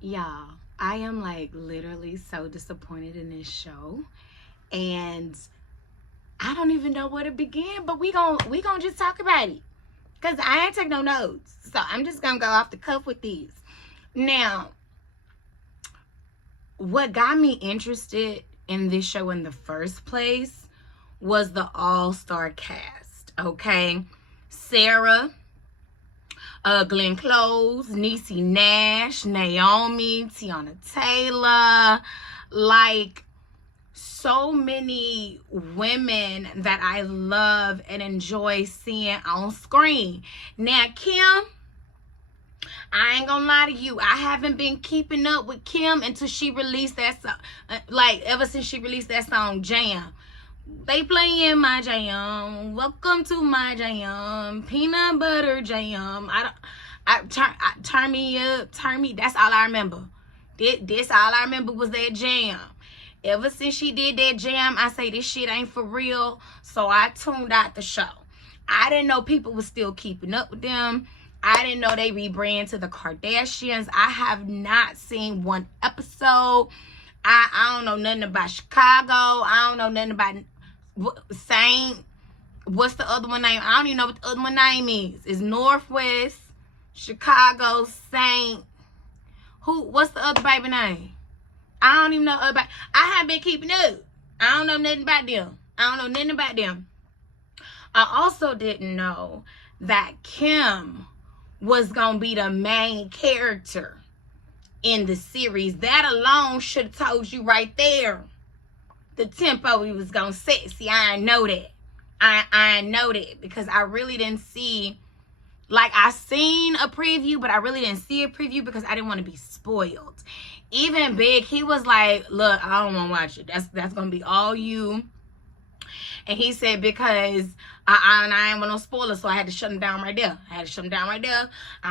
Y'all, I am like literally so disappointed in this show, and I don't even know where to begin. But we gonna just talk about it, cause I ain't take no notes, so I'm just gonna go off the cuff with these. Now, what got me interested in this show in the first place was the all-star cast. Okay, Sarah, Glenn Close, Niecy Nash, Naomi, Tiana Taylor, like so many women that I love and enjoy seeing on screen. Now, Kim, I ain't gonna lie to you, I haven't been keeping up with Kim until she released that song. Like, ever since she released that song, Jam. They playing my jam. Welcome to my jam. Peanut butter jam. Turn me up. Turn me. That's all I remember. This all I remember was that jam. Ever since she did that jam, I say this shit ain't for real. So I tuned out the show. I didn't know people was still keeping up with them. I didn't know they rebrand to the Kardashians. I have not seen one episode. I don't know nothing about Chicago. I don't know nothing about Saint. What's the other one name? I don't even know what the other one name is. It's Northwest, Chicago, Saint. What's the other baby name? I don't even know other baby. I haven't been keeping up. I don't know nothing about them. I also didn't know that Kim was gonna be the main character in the series. That alone should have told you right there the tempo we was gonna set. See, I know that. I know that because I really didn't see, like, I seen a preview, but I really didn't see a preview because I didn't want to be spoiled. Even Big, he was like, look, I don't want to watch it. That's gonna be all you. And he said, because I ain't want no spoilers, so I had to shut him down right there. I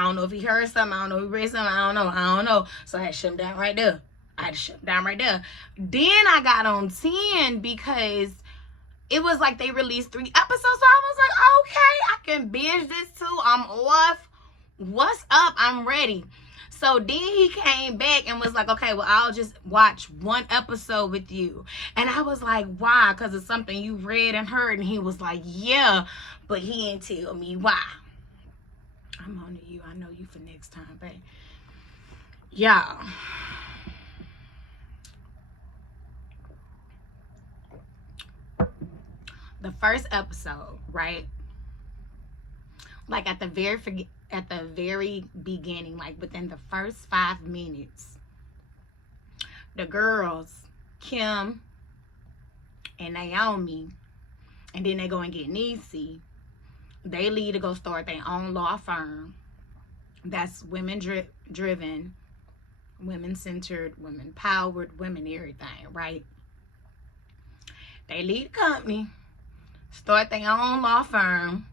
don't know if he heard something. I don't know if he read something. I don't know. So I had to shut him down right there. Then I got on 10 because it was like they released 3 episodes. So I was like, okay, I can binge this too. I'm off. What's up? I'm ready. So then he came back and was like, okay, well, I'll just watch 1 episode with you. And I was like, why? Because it's something you read and heard. And he was like, yeah, but he didn't tell me why. I'm on to you. I know you for next time, babe. Y'all. The first episode, right? Like at the very beginning, like within the first 5 minutes, the girls, Kim and Naomi, and then they go and get Niecy. They leave to go start their own law firm that's women driven, women centered, women powered, women everything, right? They leave the company, start their own law firm.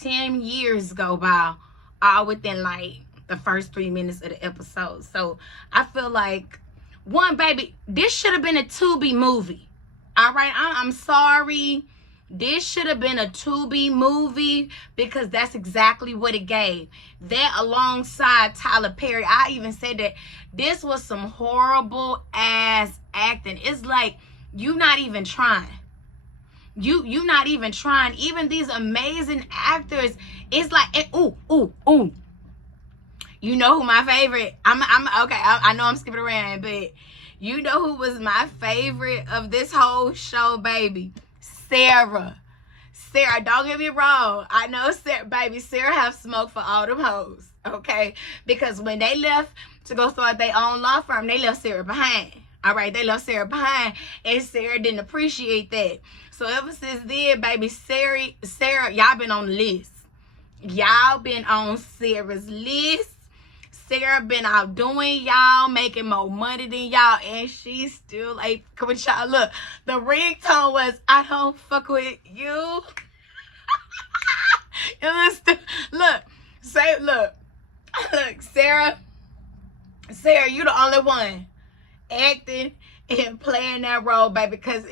10 years go by, all within like the first 3 minutes of the episode. So I feel like, one, baby, this should have been a Tubi movie. All right, I'm sorry. This should have been a Tubi movie because that's exactly what it gave. That alongside Tyler Perry, I even said that this was some horrible ass acting. It's like you not even trying. You not even trying. Even these amazing actors, it's like, ooh. You know who my favorite? I'm okay. I know I'm skipping around, but you know who was my favorite of this whole show, baby? Sarah, don't get me wrong. I know Sarah have smoke for all them hoes, okay? Because when they left to go start their own law firm, they left Sarah behind. All right, they left Sarah behind, and Sarah didn't appreciate that. So ever since then, baby, Sarah, y'all been on the list. Y'all been on Sarah's list. Sarah been outdoing y'all, making more money than y'all, and she still ain't with y'all. Look, the ringtone was, I don't fuck with you. Look, Sarah, you the only one acting and playing that role, baby, because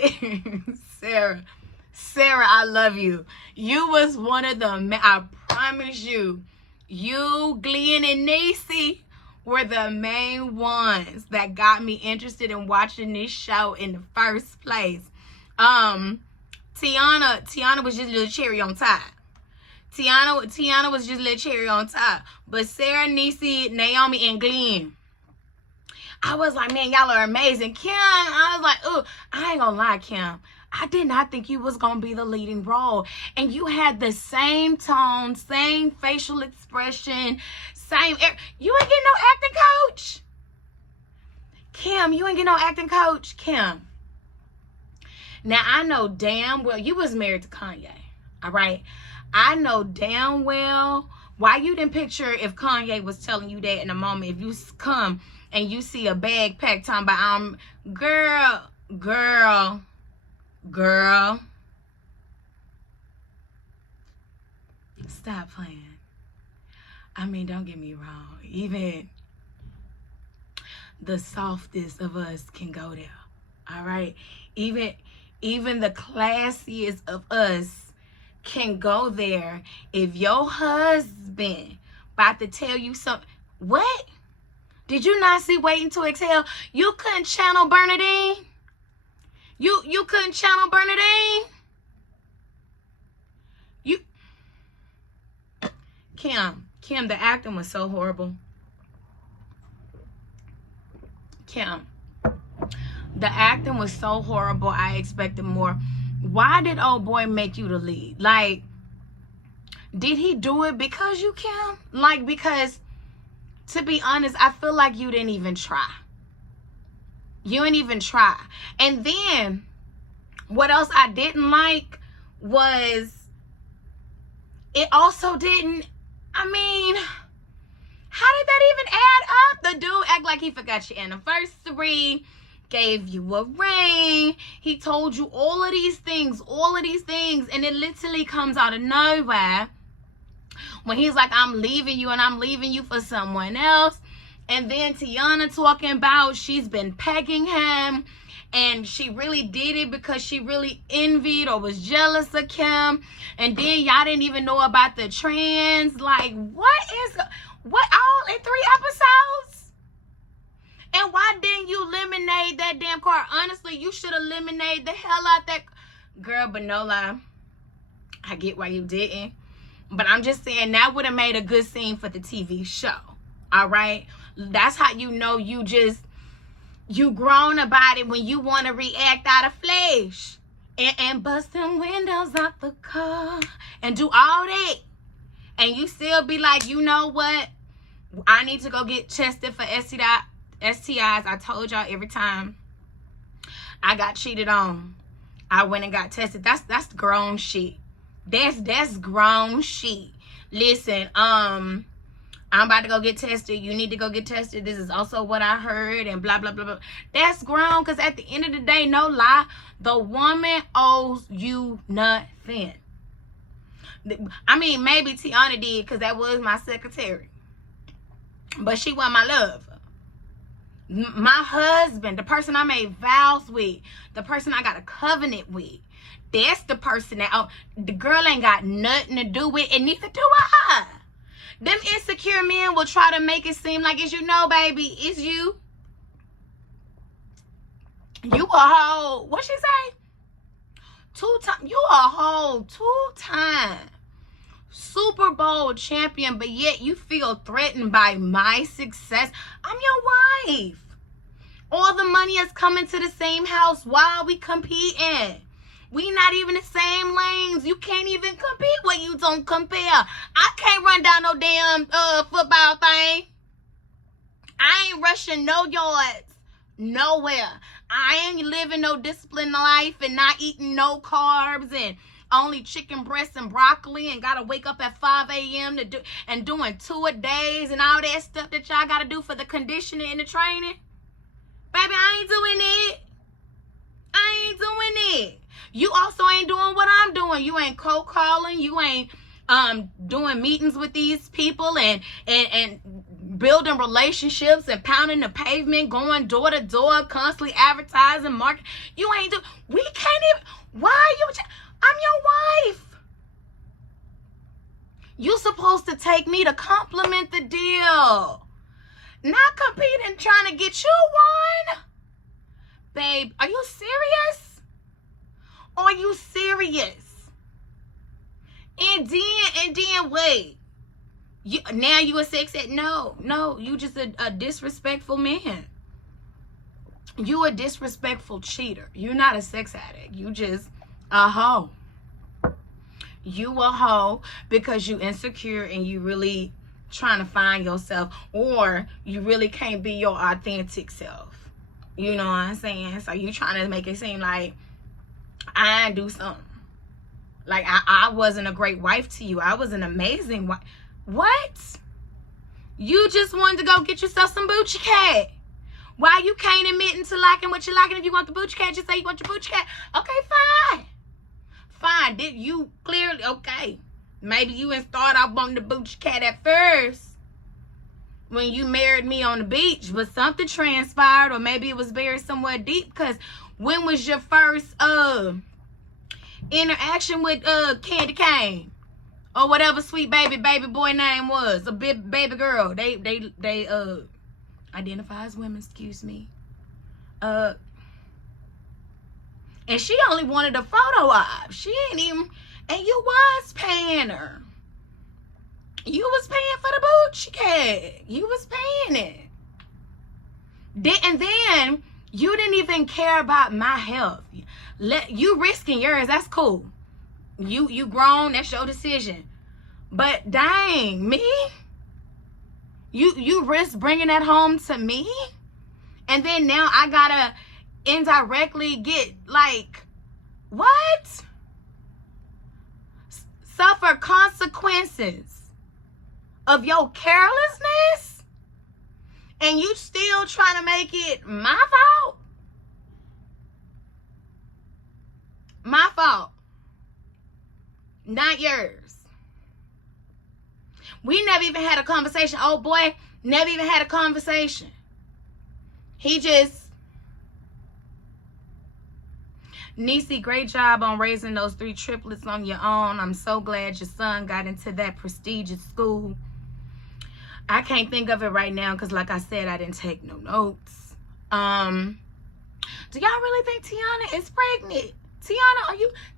Sarah, I love you. You was one of them. I promise you, Glenn and Niecy were the main ones that got me interested in watching this show in the first place. Tiana was just a little cherry on top. Tiana was just a little cherry on top. But Sarah, Niecy, Naomi, and Glenn, I was like, man, y'all are amazing. Kim, I was like, oh, I ain't gonna lie, Kim. I did not think you was gonna be the leading role. And you had the same tone, same facial expression, same you ain't getting no acting coach. Kim, you ain't getting no acting coach. Kim. Now I know damn well you was married to Kanye. All right. I know damn well why you didn't picture if Kanye was telling you that in a moment. If you come and you see a bag packed talking about girl. Stop playing. I mean, don't get me wrong. Even the softest of us can go there. All right? Even the classiest of us can go there. If your husband about to tell you something, what? Did you not see Waiting to Exhale? You couldn't channel Bernadine? You couldn't channel Bernadine? Kim, the acting was so horrible. Kim, the acting was so horrible. I expected more. Why did old boy make you the lead? Like, did he do it because you, Kim? Like, because, to be honest, I feel like you didn't even try. You didn't even try. And then, what else I didn't like was, it also didn't, I mean, how did that even add up? The dude act like he forgot your anniversary, gave you a ring, he told you all of these things, and it literally comes out of nowhere when he's like, I'm leaving you and I'm leaving you for someone else. And then Tiana talking about she's been pegging him and she really did it because she really envied or was jealous of Kim. And then y'all didn't even know about the trans. Like, what all in 3 episodes? And why didn't you eliminate that damn car? Honestly, you should eliminate the hell out that girl, but no lie. I get why you didn't. But I'm just saying that would have made a good scene for the TV show. All right? That's how you know you grown about it when you want to react out of flesh. And bust them windows out the car and do all that. And you still be like, you know what? I need to go get tested for STIs. I told y'all every time I got cheated on, I went and got tested. That's grown shit. That's grown shit. Listen, I'm about to go get tested. You need to go get tested. This is also what I heard and blah, blah, blah, blah. That's grown because at the end of the day, no lie, the woman owes you nothing. I mean, maybe Tiana did because that was my secretary. But she wasn't my love. My husband, the person I made vows with, the person I got a covenant with, that's the person that the girl ain't got nothing to do with, and neither do I. Them insecure men will try to make it seem like it's you. No, baby, it's you. You a whole, what she say? You a whole 2-time Super Bowl champion, but yet you feel threatened by my success. I'm your wife. All the money is coming to the same house. Why are we competing? We not even the same lanes. You can't even compete when you don't compare. I can't run down no damn football thing. I ain't rushing no yards nowhere. I ain't living no disciplined life and not eating no carbs and only chicken breasts and broccoli and gotta wake up at 5 a.m. to do and doing 2-a-days and all that stuff that y'all gotta do for the conditioning and the training. Baby, I ain't doing it. I ain't doing it. You also ain't doing what I'm doing. You ain't cold calling. You ain't doing meetings with these people and building relationships and pounding the pavement, going door to door, constantly advertising, marketing. You ain't we can't even, why are you, I'm your wife. You supposed to take me to compliment the deal. Not competing, trying to get you one. Babe, are you serious? Are you serious? And then wait. Now you a sex addict? No, you just a disrespectful man. You a disrespectful cheater. You're not a sex addict. You just a hoe. You a hoe because you insecure and you really trying to find yourself, or you really can't be your authentic self. You know what I'm saying? So you trying to make it seem like I didn't do something. Like I wasn't a great wife to you. I was an amazing wife. What? You just wanted to go get yourself some Boochie Cat. Why you can't admit into liking what you liking? If you want the Boochie Cat, just say you want your Boochie Cat. Okay, fine. Did you clearly, okay. Maybe you didn't start off on the Boochie Cat at first when you married me on the beach, but something transpired, or maybe it was buried somewhere deep. Because when was your first interaction with Candy Cane? Or whatever sweet baby boy name was. A baby girl. They identify as women, excuse me. And she only wanted a photo op. She ain't even, and you was paying her. You was paying for the Boochie Cat. You was paying it. And then you didn't even care about my health. You risking yours, that's cool. You grown, that's your decision. But dang, me? You risk bringing that home to me? And then now I gotta indirectly get, like, what? Suffer consequences of your carelessness? And you still trying to make it my fault? My fault. Not yours. We never even had a conversation. Oh boy, never even had a conversation. He just... Niecy, great job on raising those 3 triplets on your own. I'm so glad your son got into that prestigious school. I can't think of it right now because, like I said, I didn't take no notes. Do y'all really think Tiana is pregnant?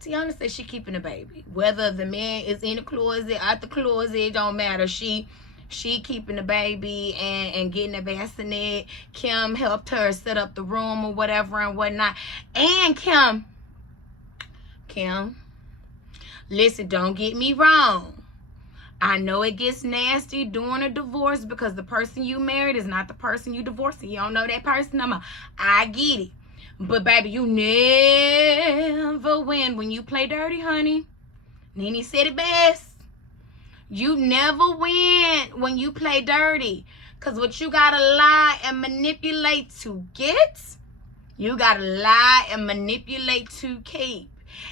Tiana says she keeping a baby. Whether the man is in the closet, out the closet, it don't matter. She keeping the baby and getting a bassinet. Kim helped her set up the room or whatever and whatnot. And Kim, listen, don't get me wrong. I know it gets nasty during a divorce because the person you married is not the person you divorcing. You don't know that person no more. I get it. But baby, you never win when you play dirty, honey. Nene said it best. You never win when you play dirty. Because what you got to lie and manipulate to get, you got to lie and manipulate to keep.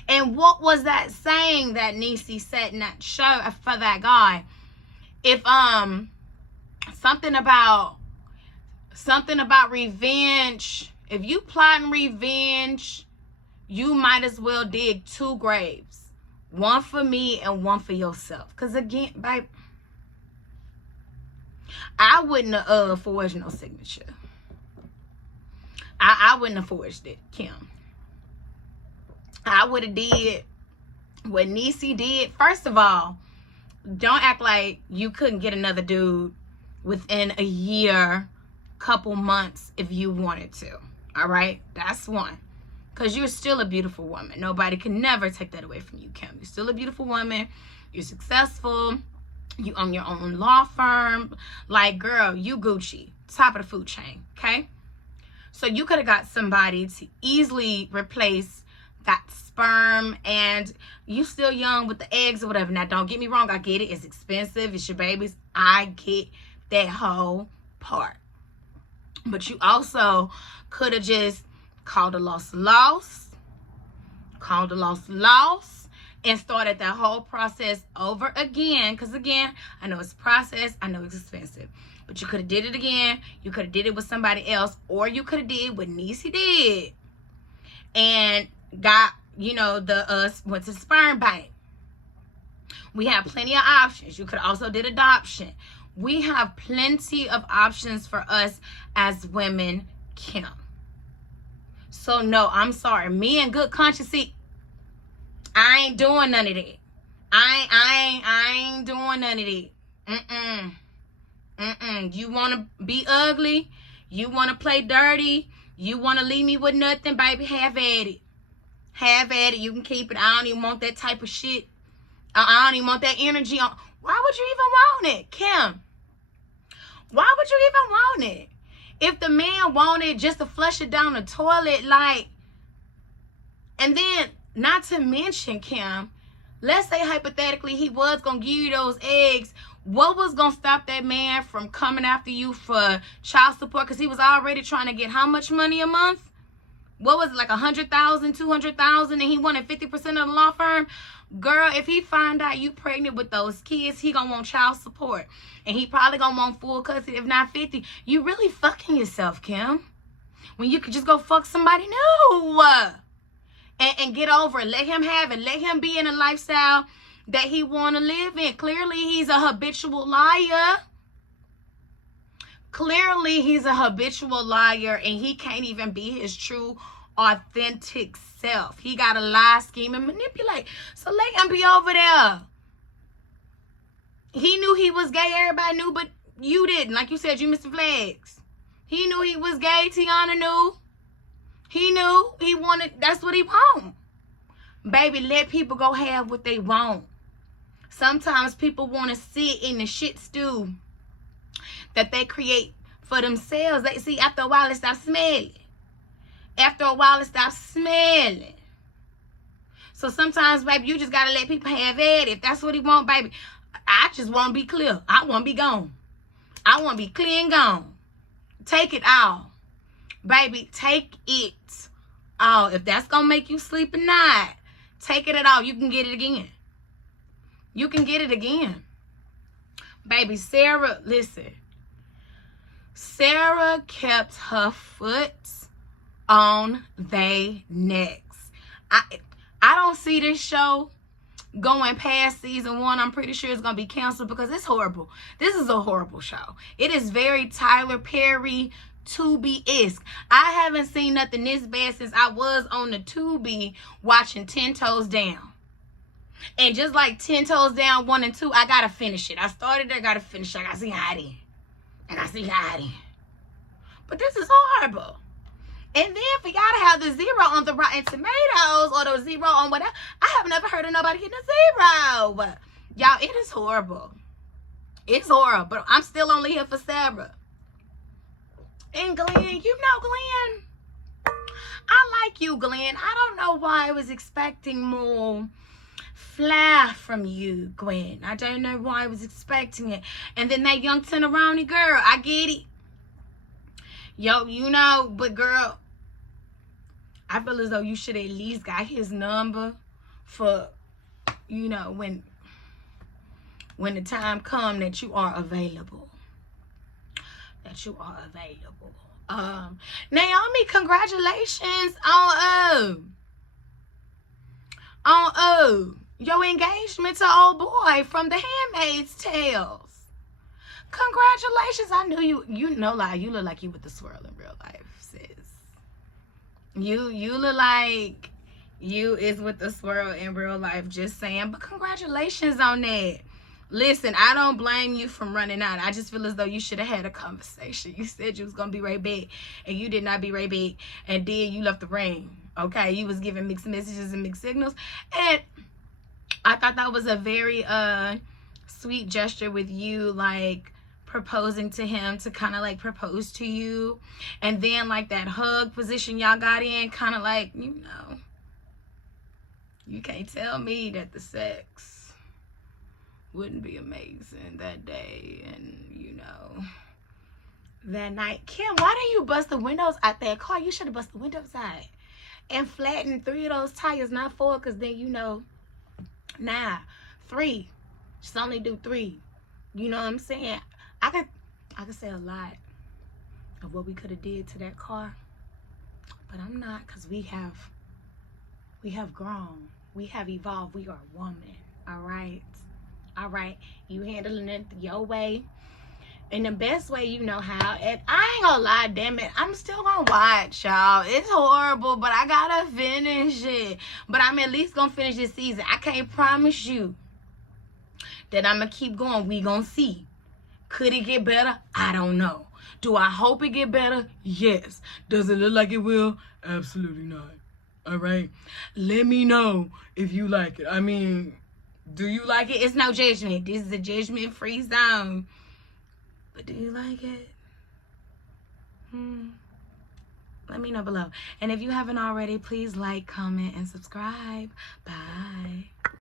And what was that saying that Niecy said in that show for that guy? If something about revenge. If you plotting revenge, you might as well dig 2 graves. One for me and one for yourself. Because again, babe, I wouldn't have forged no signature. I wouldn't have forged it, Kim. I would have did what Niecy did. First of all, don't act like you couldn't get another dude within a year, couple months if you wanted to. All right? That's one. Because you're still a beautiful woman. Nobody can never take that away from you, Kim. You're still a beautiful woman. You're successful. You own your own law firm. Like, girl, you Gucci. Top of the food chain. Okay? So you could have got somebody to easily replace that sperm, and you still young with the eggs or whatever. Now, don't get me wrong. I get it. It's expensive. It's your babies. I get that whole part. But you also could have just called a loss, and started that whole process over again. Because again, I know it's a process. I know it's expensive. But you could have did it again. You could have did it with somebody else. Or you could have did what Niecy did. And got, went to the sperm bank. We have plenty of options. You could also did adoption. We have plenty of options for us as women, Kim. So no, I'm sorry. Me in good conscience, see, I ain't doing none of that. I ain't doing none of that. You want to be ugly? You want to play dirty? You want to leave me with nothing? Baby, have at it. Have at it. You can keep it. I don't even want that type of shit. I don't even want that energy on. Why would you even want it, Kim? Why would you even want it? If the man wanted just to flush it down the toilet, like, and then, not to mention, Kim, let's say hypothetically he was going to give you those eggs. What was going to stop that man from coming after you for child support? Because he was already trying to get how much money a month? What was it, like 100,000, 200,000, and he wanted 50% of the law firm? Girl, if he find out you pregnant with those kids, he gonna want child support. And he probably gonna want full custody, if not 50. You really fucking yourself, Kim. When you could just go fuck somebody new. And get over it. Let him have it. Let him be in a lifestyle that he want to live in. Clearly, he's a habitual liar. Clearly, he's a habitual liar, and he can't even be his true, authentic self. He got to lie, scheme, and manipulate. So let him be over there. He knew he was gay. Everybody knew, but you didn't. Like you said, you missed the flags. He knew he was gay. Tiana knew. He knew he wanted, that's what he want. Baby, let people go have what they want. Sometimes people want to sit in the shit stew that they create for themselves. They see, after a while, it stops smelling. After a while, it stops smelling. So sometimes, baby, you just got to let people have it. If that's what he want, baby, I just want to be clear. I want to be gone. I want to be clear and gone. Take it all. Baby, take it all. If that's going to make you sleep at night, take it at all. You can get it again. You can get it again. Baby, Sarah, listen. Sarah kept her foot on they necks. I don't see this show going past season 1. I'm pretty sure it's going to be canceled because it's horrible. This is a horrible show. It is very Tyler Perry, Tubi-esque. I haven't seen nothing this bad since I was on the Tubi watching 10 Toes Down. And just like 10 Toes Down 1 and 2, I gotta finish it. I started it, I gotta finish it. I gotta see Heidi. And I see Heidi. But this is horrible. And then for y'all to have the 0 on the Rotten Tomatoes or the 0 on whatever, I have never heard of nobody getting a 0. Y'all, it is horrible. It's horrible. But I'm still only here for Sarah. And Glenn, you know Glenn, I like you, Glenn. I don't know why I was expecting more flair from you, Gwen. I don't know why I was expecting it. And then that young Tenderoni girl, I get it. Yo, you know, but girl, I feel as though you should at least got his number for, you know, when the time come that you are available. That you are available. Naomi, congratulations on your engagement to old boy from The Handmaid's Tales. Congratulations. I knew you know, like, you look like you with the swirl in real life, sis. You look like you is with the swirl in real life, just saying. But congratulations on that. Listen, I don't blame you from running out. I just feel as though you should have had a conversation. You said you was going to be right back, and you did not be right back. And then you left the ring, okay? You was giving mixed messages and mixed signals. And I thought that was a very sweet gesture with you, like, proposing to him to kind of, like, propose to you. And then, like, that hug position y'all got in, kind of like, you know, you can't tell me that the sex wouldn't be amazing that day. And, you know, that night. Kim, why didn't you bust the windows out that car? You should have bust the windows out and flattened 3 of those tires, not 4, because then, you know, 3. Just only do 3. You know what I'm saying? I could say a lot of what we could have did to that car, but I'm not, because we have grown. We have evolved. We are a woman. All right. You handling it your way. in the best way you know how. And I ain't gonna lie, damn it, I'm still gonna watch, y'all. It's horrible, but I gotta finish it. But I'm at least gonna finish this season. I can't promise you that I'm gonna keep going. We gonna see. Could it get better? I don't know. Do I hope it get better? Yes. Does it look like it will? Absolutely not. All right? Let me know if you like it. I mean, do you like it? It's no judgment. This is a judgment-free zone. But do you like it? Let me know below. And if you haven't already, please like, comment, and subscribe. Bye.